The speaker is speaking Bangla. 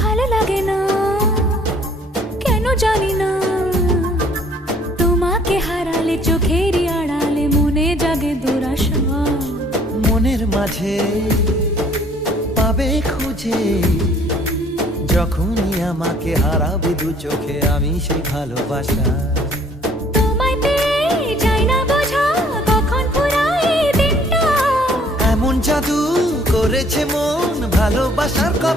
ভালো লাগে না কেন জানি না, তোমাকে হারালে চোখেরই আড়ালে মনে জাগে দুরাশা। মনের মাঝে পাবে খুঁজে, যখনই আমাকে হারাবে দু চোখে আমি সেই ভালোবাসা। তোমায় পেয়ে যাই না বোঝা কখন ফুরায় দিনটা। এমন জাদু করেছে মন ভালোবাসার কথা